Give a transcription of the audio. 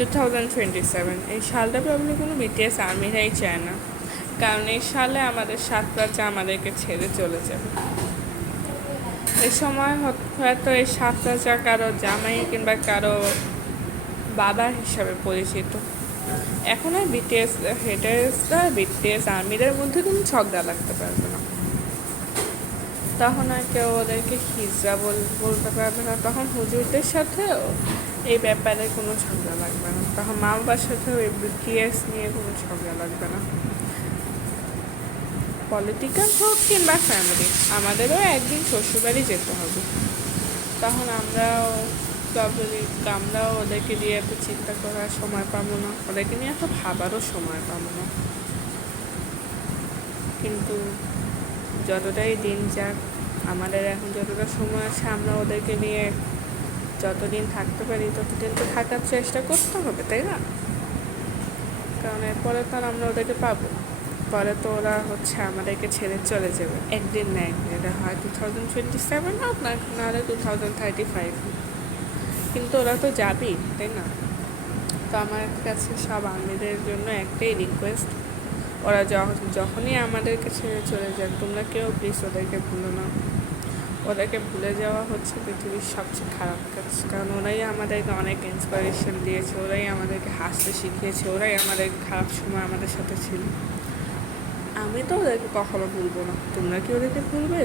2027 এই সালটা প্রবলেম কোনো বিটিএস আর্মিরাই চায় না, কারণ এই সালে আমাদের সাত রাজা আমাদেরকে ছেড়ে চলে যাবে। এই সময় হয়তো এই সাত রাজা কারো জামাই কিংবা কারো বাবা হিসাবে পরিচিত। এখন আর বিটিএস হেটার্সরা বিটিএস আর্মিদের মধ্যে কোনো ঝগড়া লাগতে পারবে না। তখন আর কেউ ওদেরকে হিজড়া বলতে পারবে না। তখন হুজুরদের সাথেও এই ব্যাপারে কোনো ঝগড়া লাগবে না। তখন মা বাবার সাথেও এই বিটিএস নিয়ে কোনো ঝগড়া লাগবে না। পলিটিক্যাল হোক কিংবা ফ্যামিলি, আমাদেরও একদিন শ্বশুরবাড়ি যেতে হবে। তখন আমরাও ওদেরকে দিয়ে এত চিন্তা করার সময় পাবো না, ওদেরকে নিয়ে এত ভাবারও সময় পাবো না। কিন্তু যতটাই দিন যাক, আমাদের এখন যতটা সময় আছে, আমরা ওদেরকে নিয়ে যতদিন থাকতে পারি ততদিন তো থাকার চেষ্টা করতে হবে, তাই না? কারণ এরপরে তো আমরা ওদেরকে পাবো, পরে তো ওরা আমাদেরকে ছেড়ে চলে যাবে একদিন না একদিন। এটা হয় 2027 হোক নাহলে 2035, কিন্তু ওরা তো যাবেই, তাই না? তো আমার কাছে সব আর্মিদের জন্য একটাই রিকোয়েস্ট, ওরা যখনই আমাদেরকে ছেড়ে চলে যায়, তোমরা কেউ প্লিজ ওদেরকে ভুলো না। ওদেরকে ভুলে যাওয়া হচ্ছে পৃথিবীর সবচেয়ে খারাপ কাজ, কারণ ওরাই আমাদেরকে অনেক ইন্সপিরেশন দিয়েছে, ওরাই আমাদেরকে হাসতে শিখিয়েছে, ওরাই আমাদের খারাপ সময় আমাদের সাথে ছিল। আমি তো ওদেরকে কখনো ভুলবো না। তোমরা কি ওদেরকে ভুলবে?